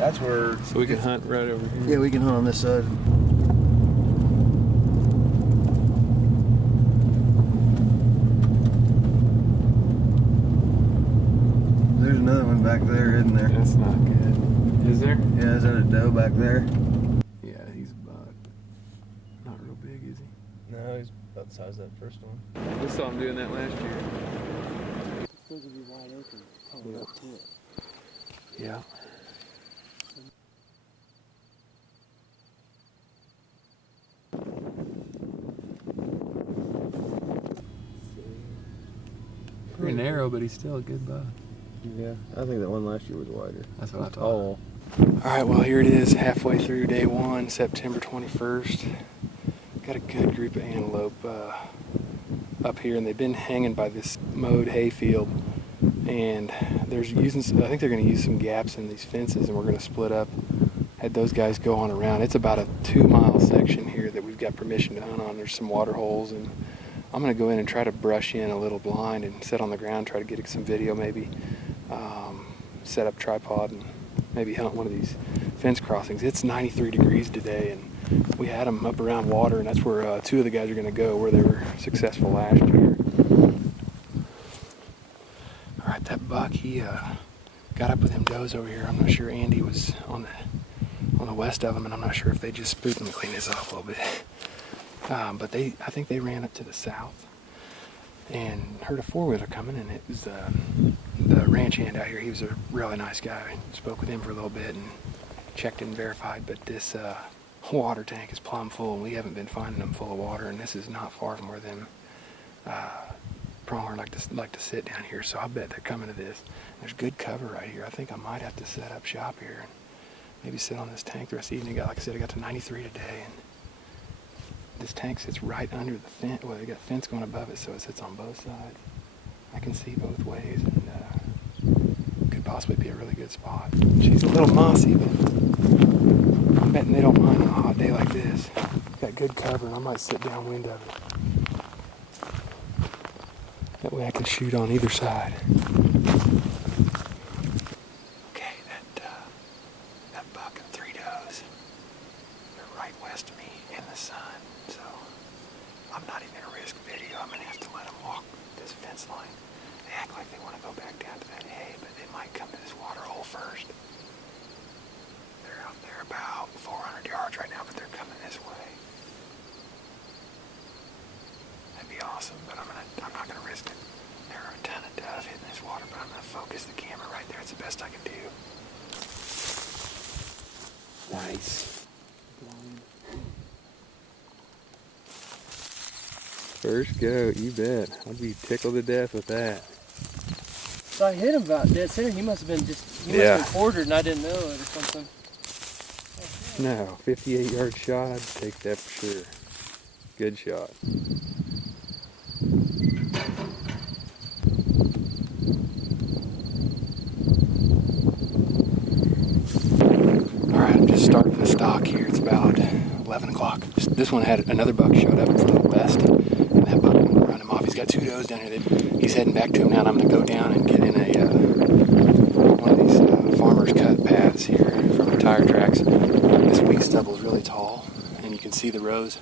That's where... So we can hunt right over here. Yeah, we can hunt on this side. There's another one back there, isn't there? That's not good. Is there? Yeah, is that a doe back there? Yeah, he's a buck. Not real big, is he? No, he's about the size of that first one. We saw him doing that last year. It's supposed to be wide open, coming up to it. Yeah. Pretty narrow, but he's still a good buck. Yeah, I think that one last year was wider. That's what I thought. Oh. Alright, well here it is, halfway through day one, September 21st. Got a good group of antelope up here, and they've been hanging by this mowed hayfield. And I think they're going to use some gaps in these fences, and we're going to split up. Had those guys go on around. It's about a 2-mile section here that we've got permission to hunt on. There's some water holes, and I'm going to go in and try to brush in a little blind and sit on the ground, try to get some video maybe, set up tripod and maybe hunt one of these fence crossings. It's 93 degrees today, and we had them up around water, and that's where 2 of the guys are going to go, where they were successful last year. All right, that buck, he got up with them does over here. I'm not sure Andy was on the west of them, and I'm not sure if they just spooked him and cleaned this off a little bit. But I think they ran up to the south and heard a 4-wheeler coming, and it was the ranch hand out here. He was a really nice guy. Spoke with him for a little bit and checked and verified, but this water tank is plumb full, and we haven't been finding them full of water, and this is not far from where them pronghorn like to sit down here, so I bet they're coming to this. There's good cover right here. I think I might have to set up shop here and maybe sit on this tank the rest of the evening. Like I said, I got to 93 today, and this tank sits right under the fence. Well, they got a fence going above it, so it sits on both sides. I can see both ways, and could possibly be a really good spot. She's a little mossy, but I'm betting they don't mind on a hot day like this. Got good cover, and I might sit downwind of it. That way I can shoot on either side. Okay, that buck and 3 does. They're right west of me in the sun, so I'm not even gonna risk video. I'm gonna have to let them walk this fence line. They act like they want to go back down to that hay, but they might come to this water hole first. They're out there about 400 yards right now, but they're coming this way. That'd be awesome, but I'm not gonna risk it. There are a ton of dove hitting this water, but I'm gonna focus the camera right there. It's the best I can do. Nice. First go, you bet. I'd be tickled to death with that. So I hit him about dead center. He must have been quartered and I didn't know it or something. No, 58-yard shot, I'd take that for sure. Good shot. Alright, I'm just starting the stalk here. It's about 11 o'clock. This one had another buck showed up from the west, and that buck run him off. He's got 2 does down here that he's heading back to him now, and I'm going to go down and get in one of these farmer's cut paths here from the tire tracks. This wheat stubble is really tall, and you can see the rows.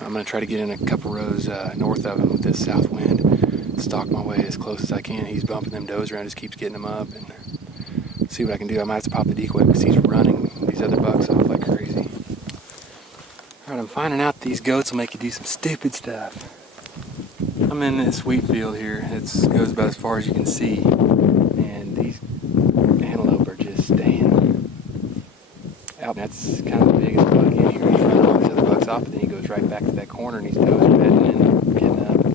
I'm going to try to get in a couple rows north of him with this south wind, stalk my way as close as I can. He's bumping them does around, just keeps getting them up, and see what I can do. I might have to pop the decoy because he's running these other bucks off like crazy. Alright, I'm finding out these goats will make you do some stupid stuff. I'm in this wheat field here. It goes about as far as you can see, and these antelope are just staying out. That's kind of the biggest buck in here. He's running all these other bucks off, but then he goes right back to that corner and he's doing bedding and getting up.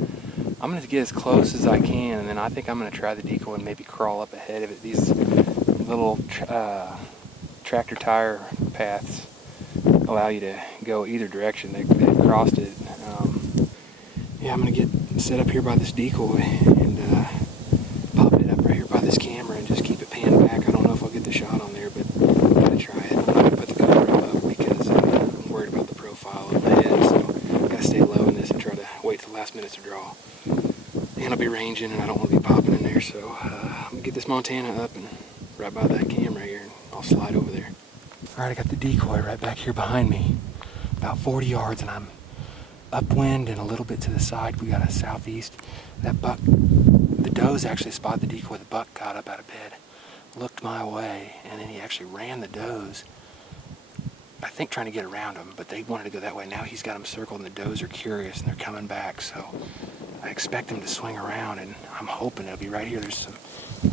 I'm going to get as close as I can, and then I think I'm going to try the decoy and maybe crawl up ahead of it. These little tractor tire paths allow you to go either direction. They've crossed it. Yeah, I'm going to get set up here by this decoy and pop it up right here by this camera and just keep it panned back. I don't know if I'll get the shot on there, but I'm going to try it. I'm going to put the GoPro up because I'm worried about the profile of the head, so I've got to stay low in this and try to wait till the last minute to draw. And I'll be ranging, and I don't want to be popping in there, so I'm going to get this Montana up and right by that camera here, and I'll I'll slide over there. All right, I got the decoy right back here behind me, about 40 yards, and I'm upwind and a little bit to the side. We got a southeast. That buck, the does actually spotted the decoy. The buck got up out of bed, looked my way, and then he actually ran the does, I think trying to get around them, but they wanted to go that way. Now he's got them circled, and the does are curious, and they're coming back, so I expect him to swing around, and I'm hoping it'll be right here. There's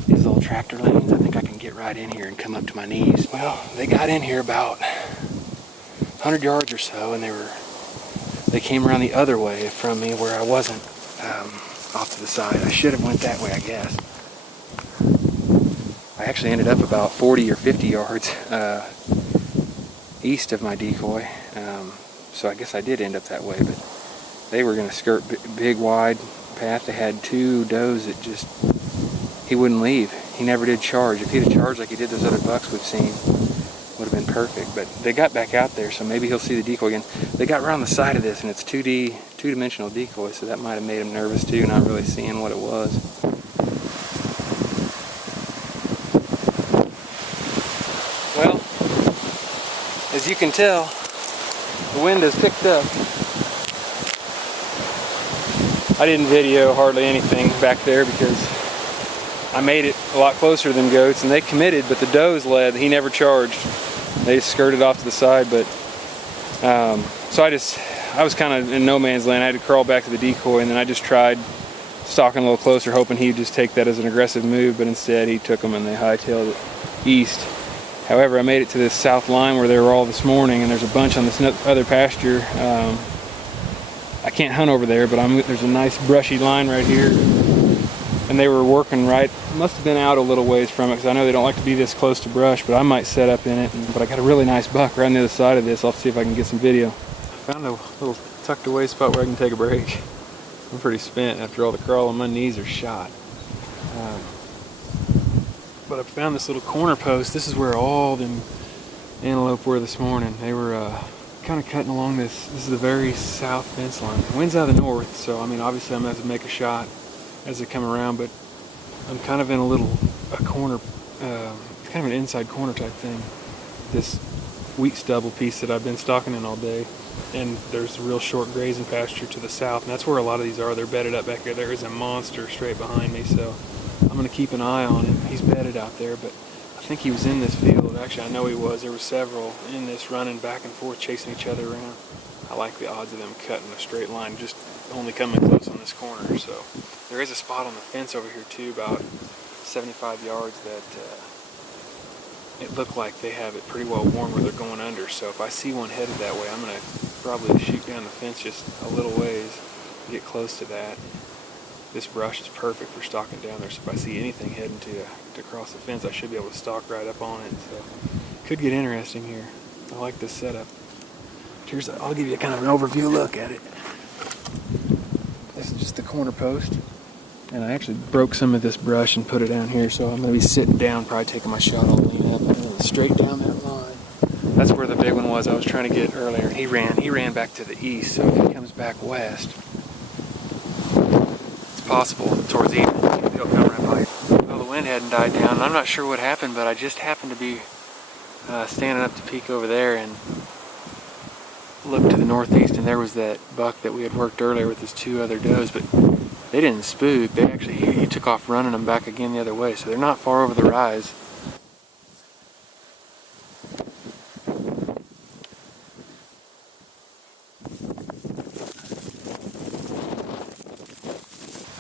these little tractor lanes. I think I can get right in here and come up to my knees. Well, they got in here about 100 yards or so, and they came around the other way from me where I wasn't, off to the side. I should have went that way, I guess. I actually ended up about 40 or 50 yards east of my decoy, so I guess I did end up that way, but they were going to skirt big wide path. They had two does that just, he wouldn't leave. He never did charge. If he'd have charged like he did those other bucks we've seen, would have been perfect, but they got back out there, so maybe he'll see the decoy again. They got around the side of this, and it's two-dimensional decoy, so that might have made him nervous too, not really seeing what it was. Well, as you can tell, the wind has picked up. I didn't video hardly anything back there because I made it a lot closer than goats, and they committed, but the does led. He never charged. They just skirted off to the side, but so I was kind of in no man's land. I had to crawl back to the decoy, and then I just tried stalking a little closer, hoping he'd just take that as an aggressive move, but instead he took them and they hightailed it east. However, I made it to this south line where they were all this morning, and there's a bunch on this other pasture. I can't hunt over there, but there's a nice brushy line right here, and they were working right, must have been out a little ways from it, because I know they don't like to be this close to brush, but I might set up in it. But I got a really nice buck right on the other side of this. I'll see if I can get some video. Found a little tucked away spot where I can take a break. I'm pretty spent after all the crawling. My knees are shot. But I found this little corner post. This is where all them antelope were this morning. They were kind of cutting along this. This is the very south fence line. The wind's out of the north, so I mean, obviously I'm going to have to make a shot as they come around, but I'm kind of in a corner, kind of an inside corner type thing. This wheat stubble piece that I've been stalking in all day, and there's a real short grazing pasture to the south, and that's where a lot of these are. They're bedded up back there. There is a monster straight behind me, so I'm going to keep an eye on him. He's bedded out there, but I think he was in this field. Actually, I know he was. There were several in this running back and forth, chasing each other around. I like the odds of them cutting a straight line, just only coming close on this corner. So there is a spot on the fence over here too, about 75 yards, that it looked like they have it pretty well warm where they're going under. So if I see one headed that way, I'm going to probably shoot down the fence just a little ways, get close to that. This brush is perfect for stalking down there, so if I see anything heading to cross the fence, I should be able to stalk right up on it. So could get interesting here. I like this setup. I'll give you kind of an overview look at it. This is just the corner post, and I actually broke some of this brush and put it down here, so I'm going to be sitting down, probably taking my shot. I'll lean up and straight down that line. That's where the big one was I was trying to get earlier. He ran back to the east, so if he comes back west, it's possible towards evening he'll come right by. Well, the wind hadn't died down, and I'm not sure what happened, but I just happened to be standing up to peek over there and looked to the northeast, and there was that buck that we had worked earlier with his two other does, but they didn't spook. They actually, he took off running them back again the other way, so they're not far over the rise.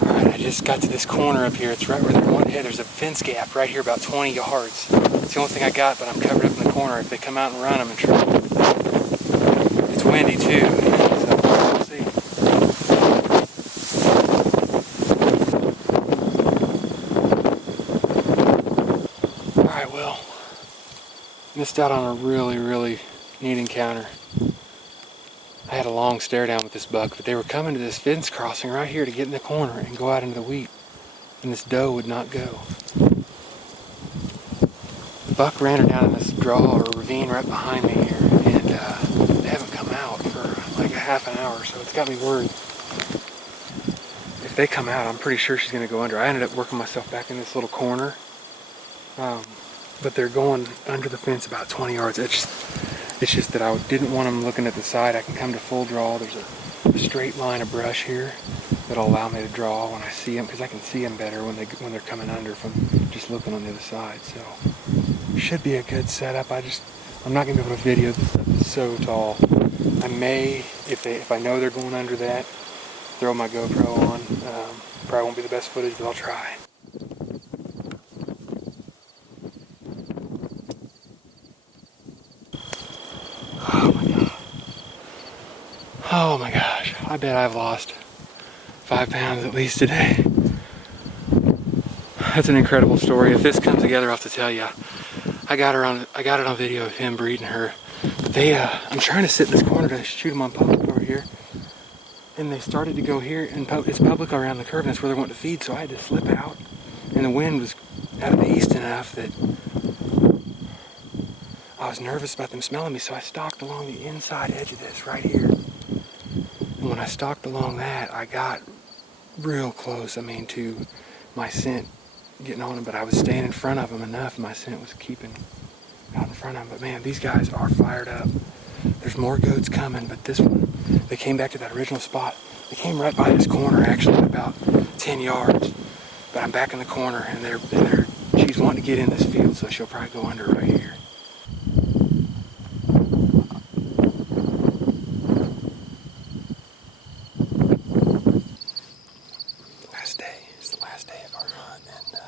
Alright, I just got to this corner up here. It's right where they're going to head. There's a fence gap right here about 20 yards. It's the only thing I got, but I'm covered up in the corner. If they come out and run, I'm in trouble. It's windy too, so we'll see. Alright, well, missed out on a really, really neat encounter. I had a long stare down with this buck, but they were coming to this fence crossing right here to get in the corner and go out into the wheat, and this doe would not go. The buck ran her down in this draw or ravine right behind me here, and they haven't come out for like a half an hour, so it's got me worried. If they come out, I'm pretty sure she's going to go under. I ended up working myself back in this little corner. but they're going under the fence about 20 yards. It's just that I didn't want them looking at the side. I can come to full draw. There's a straight line of brush here that'll allow me to draw when I see them, because I can see them better when they're coming under from just looking on the other side. So should be a good setup. I'm not gonna be able to video this stuff. It's so tall. I may, if I know they're going under that, throw my GoPro on. Probably won't be the best footage, but I'll try. Oh my gosh, I bet I've lost 5 pounds at least today. That's an incredible story. If this comes together, I'll have to tell you. I got it on video of him breeding her. But I'm trying to sit in this corner to shoot them on public over here. And they started to go here, and it's public around the curve, and that's where they want to feed, so I had to slip out. And the wind was out of the east enough that I was nervous about them smelling me, so I stalked along the inside edge of this right here. And when I stalked along that, I got real close, to my scent getting on them, but I was staying in front of them enough, and my scent was keeping out in front of them. But man, these guys are fired up. There's more goats coming, but this one, they came back to that original spot. They came right by this corner, actually, about 10 yards. But I'm back in the corner, and she's wanting to get in this field, so she'll probably go under right here. Last day. It's the last day of our hunt, and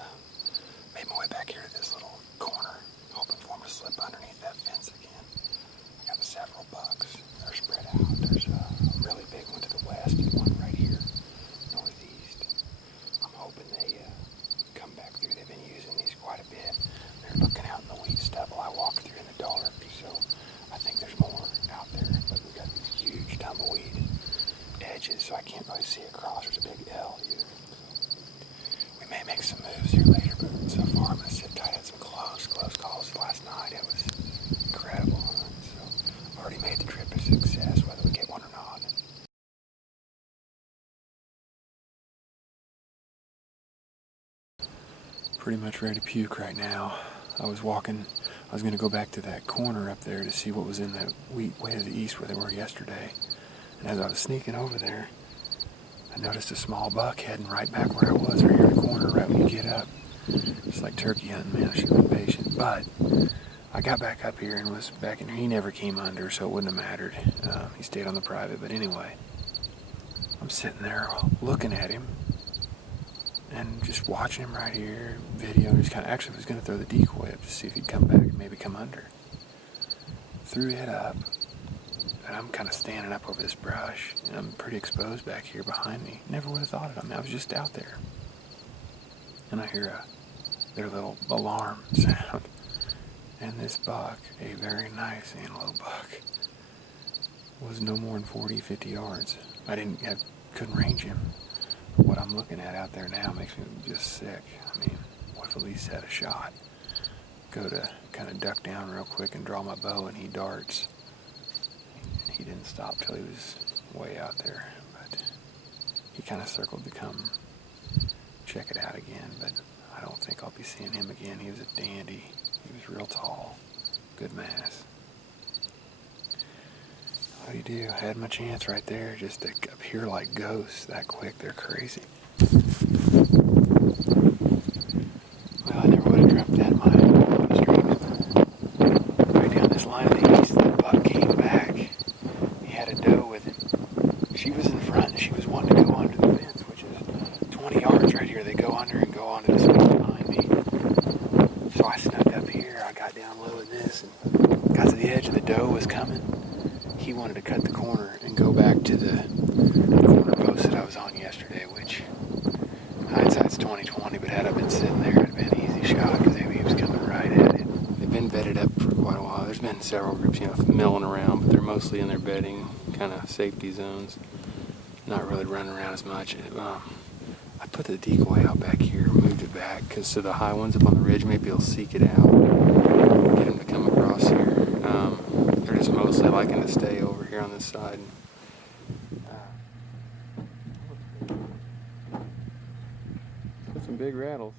made my way back here to this little corner, hoping for them to slip underneath that fence again. I got several bucks. They're spread out. There's a really big one to the west and one right here, northeast. I'm hoping they come back through. They've been using these quite a bit. They're looking out in the wheat stubble. I walk through in the dark, so I think there's more out there. But we've got these huge tumbleweed edges, so I can't really see across. There's a big L here. We may make some moves here later, but so far I'm going to sit tight. I had some close calls last night. It was incredible. So already made the trip a success, whether we get one or not. Pretty much ready to puke right now. I was going to go back to that corner up there to see what was in that wheat way to the east where they were yesterday. And as I was sneaking over there, I noticed a small buck heading right back where I was, right here in the corner, right when you get up. It's like turkey hunting, man. I should have been patient. But I got back up here and was back in here. He never came under, so it wouldn't have mattered. He stayed on the private. But anyway, I'm sitting there looking at him and just watching him right here, video. Just actually was going to throw the decoy up to see if he'd come back and maybe come under. Threw it up, and I'm kind of standing up over this brush, and I'm pretty exposed back here behind me. Never would have thought it. I was just out there. And I hear their little alarm sound. And this buck, a very nice antelope buck, was no more than 40, 50 yards. I couldn't range him. But what I'm looking at out there now makes me just sick. What if at least had a shot? Go to kind of duck down real quick and draw my bow, and he darts. He didn't stop till he was way out there. But he kind of circled to come check it out again, but I don't think I'll be seeing him again. He was a dandy. He was real tall. Good mass. What do you do? I had my chance right there just to appear like ghosts that quick. They're crazy. Well, I never would have dreamt that in my wildest dreams. Right down this line of the east, the buck came back. He had a doe with him. She was in front, and she was wanting to go under the fence, which is 20 yards right here. They go under and go onto this fence behind me. So I snuck up here. I got down low in this and got to the edge, and the doe was coming. He wanted to cut the corner and go back to the corner post that I was on yesterday, which hindsight's 20/20, but had I been sitting there, it'd been an easy shot because he was coming right at it. They've been bedded up for quite a while. There's been several groups, milling around, but they're mostly in their bedding, kind of safety zones, not really running around as much. I put the decoy out back here, moved it back, because so the high ones up on the ridge, maybe he'll seek it out, get him to come across here. They're just mostly liking to stay over here on this side. Some big rattles.